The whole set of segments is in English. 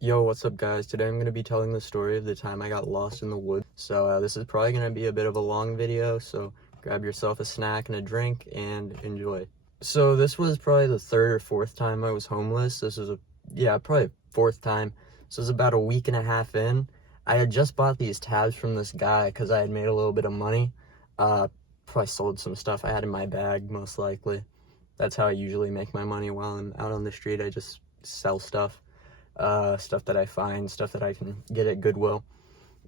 Yo, what's up guys? Today I'm going to be telling the story of the time I got lost in the woods. So this is probably going to be a bit of a long video, so grab yourself a snack and a drink and enjoy. So this was probably the third or fourth time I was homeless. Probably fourth time. So it was about a week and a half in. I had just bought these tabs from this guy because I had made a little bit of money. Probably sold some stuff I had in my bag, most likely. That's how I usually make my money while I'm out on the street. I just sell stuff. Stuff that I find, stuff that I can get at Goodwill.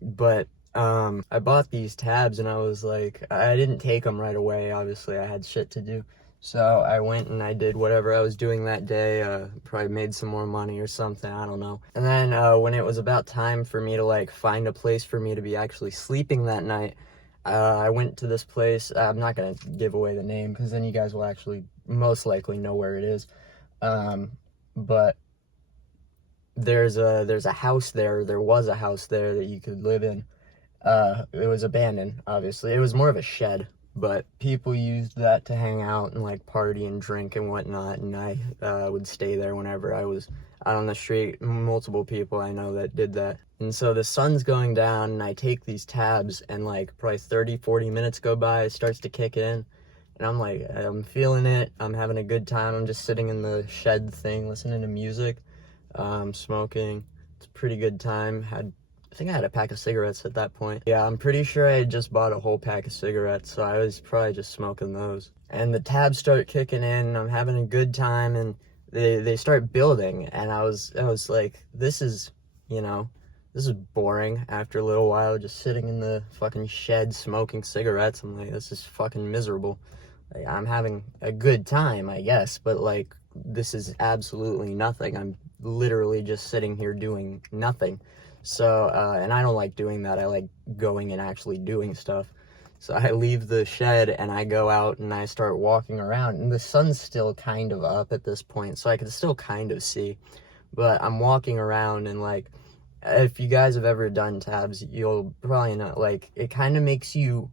But I bought these tabs and I was like, I didn't take them right away. Obviously, I had shit to do. So I went and I did whatever I was doing that day, probably made some more money or something, I don't know. And then when it was about time for me to like find a place for me to be actually sleeping that night, I went to this place. I'm not gonna give away the name because then you guys will actually most likely know where it is. But there's a house there. There was a house there that you could live in. It was abandoned, obviously. It was more of a shed, but people used that to hang out and like party and drink and whatnot. And I would stay there whenever I was out on the street. Multiple people I know that did that. And so the sun's going down and I take these tabs and like probably 30-40 minutes go by. It starts to kick in. And I'm like, I'm feeling it. I'm having a good time. I'm just sitting in the shed thing, listening to music. Smoking. It's a pretty good time. I think I had a pack of cigarettes at that point. Yeah, I'm pretty sure I had just bought a whole pack of cigarettes, so I was probably just smoking those. And the tabs start kicking in, I'm having a good time, and they start building, and I was like, this is boring after a little while, just sitting in the fucking shed smoking cigarettes. I'm like, this is fucking miserable. Like, I'm having a good time, I guess, but like, this is absolutely nothing. I'm literally just sitting here doing nothing. So, and I don't like doing that. I like going and actually doing stuff. So I leave the shed and I go out and I start walking around, and the sun's still kind of up at this point, so I can still kind of see. But I'm walking around and like, if you guys have ever done tabs, you'll probably know, like, it kind of makes you,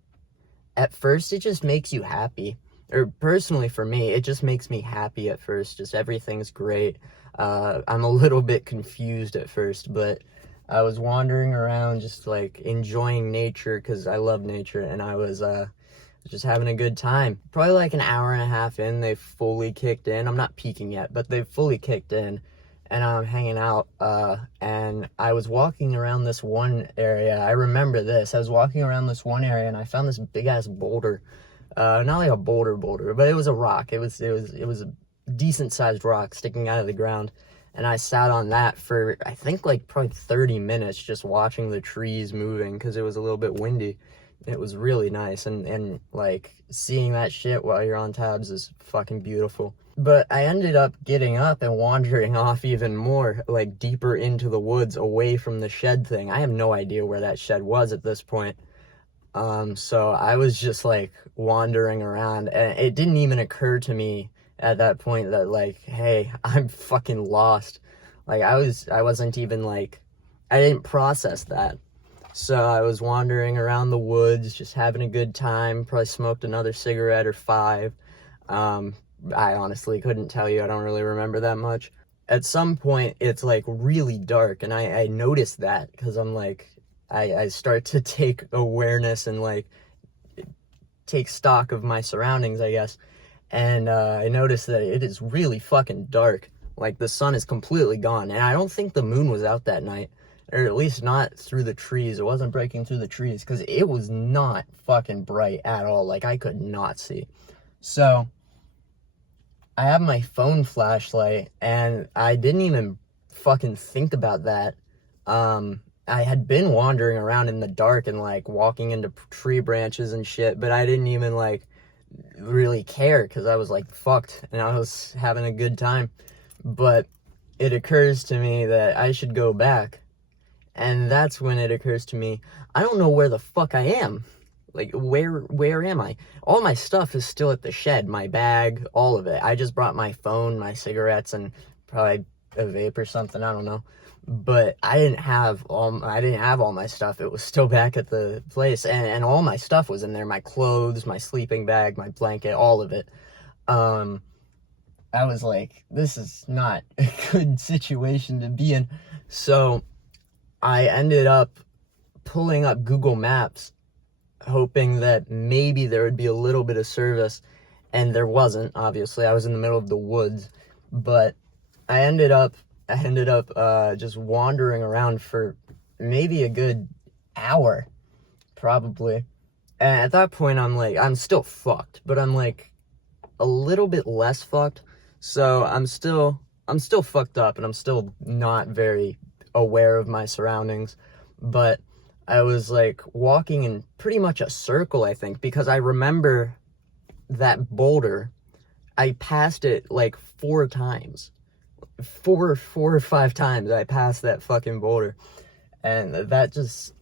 at first, it just makes you happy. Or personally for me, it just makes me happy at first. Just everything's great. I'm a little bit confused at first, but I was wandering around just like enjoying nature because I love nature, and I was just having a good time. Probably like an hour and a half in, they fully kicked in. I'm not peaking yet, but they've fully kicked in, and I'm hanging out, and I was walking around this one area. I remember this. I was walking around this one area and I found this big ass boulder. Not like a boulder, but it was a rock. It was a decent sized rock sticking out of the ground. And I sat on that for, I think, like probably 30 minutes just watching the trees moving because it was a little bit windy. It was really nice. And like seeing that shit while you're on tabs is fucking beautiful. But I ended up getting up and wandering off even more, like deeper into the woods away from the shed thing. I have no idea where that shed was at this point. So I was just like wandering around, and it didn't even occur to me at that point that like, hey, I'm fucking lost. Like I wasn't even like, I didn't process that. So I was wandering around the woods, just having a good time, probably smoked another cigarette or five. I honestly couldn't tell you. I don't really remember that much. At some point, it's like really dark, and I noticed that because I'm like, I start to take awareness and like take stock of my surroundings, I guess. And I noticed that it is really fucking dark. Like the sun is completely gone, and I don't think the moon was out that night, or at least not through the trees. It wasn't breaking through the trees because it was not fucking bright at all. Like I could not see. So I have my phone flashlight, and I didn't even fucking think about that. I had been wandering around in the dark and like walking into tree branches and shit, but I didn't even like really care because I was like fucked and I was having a good time. But it occurs to me that I should go back, and that's when it occurs to me, I don't know where the fuck I am. Like, where am I? All my stuff is still at the shed, my bag, all of it. I just brought my phone, my cigarettes, and probably a vape or something, I don't know. But I didn't have all my stuff. It was still back at the place, and all my stuff was in there. My clothes, my sleeping bag, my blanket, all of it. I was like, this is not a good situation to be in. So I ended up pulling up Google Maps, hoping that maybe there would be a little bit of service, and there wasn't. Obviously, I was in the middle of the woods, but I ended up just wandering around for maybe a good hour, probably. And at that point, I'm still fucked, but I'm like a little bit less fucked. So I'm still fucked up, and I'm still not very aware of my surroundings. But I was like walking in pretty much a circle, I think, because I remember that boulder. I passed it like 4 times. Four or 5 times I passed that fucking boulder. And that just,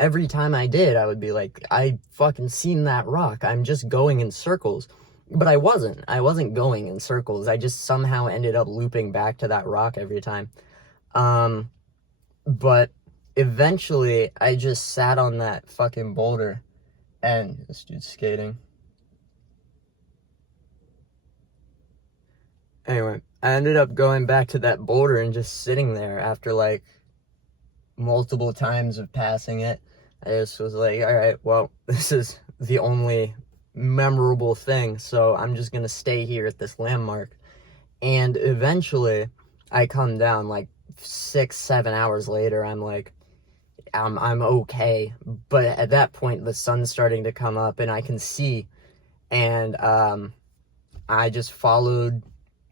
every time I did, I would be like, I fucking seen that rock. I'm just going in circles. But I wasn't going in circles. I just somehow ended up looping back to that rock every time. But eventually I just sat on that fucking boulder, and this dude's skating. Anyway, I ended up going back to that boulder and just sitting there after like multiple times of passing it. I just was like, all right, well, this is the only memorable thing, so I'm just gonna stay here at this landmark. And eventually I come down like 6-7 hours later. I'm like, I'm okay, but at that point the sun's starting to come up and I can see. And I just followed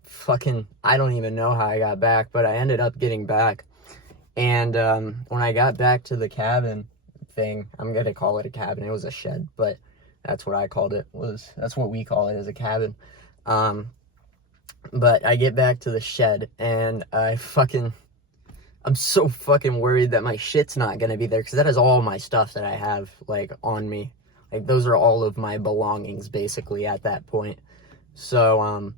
fucking, I don't even know how I got back, but I ended up getting back. And when I got back to the cabin thing, I'm gonna call it a cabin, it was a shed, but that's what I called it. That's what we call it, as a cabin. But I get back to the shed, and I'm so fucking worried that my shit's not gonna be there, because that is all my stuff that I have, like, on me. Like, those are all of my belongings, basically, at that point. So,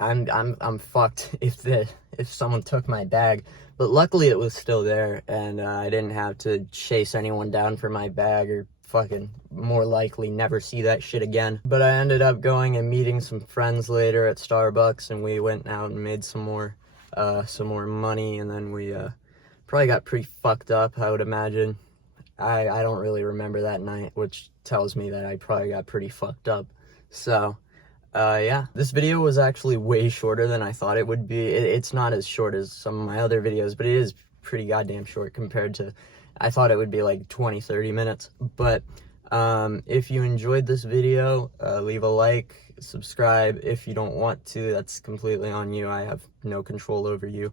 I'm fucked if someone took my bag. But luckily it was still there, and I didn't have to chase anyone down for my bag, or fucking more likely never see that shit again. But I ended up going and meeting some friends later at Starbucks, and we went out and made some more money, and then we probably got pretty fucked up, I would imagine. I don't really remember that night, which tells me that I probably got pretty fucked up. So yeah, this video was actually way shorter than I thought it would be. It's not as short as some of my other videos, but it is pretty goddamn short compared to, I thought it would be like 20-30 minutes. But if you enjoyed this video, leave a like, subscribe. If you don't want to, that's completely on you. I have no control over you.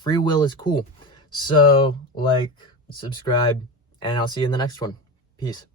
Free will is cool. So like, subscribe, and I'll see you in the next one. Peace.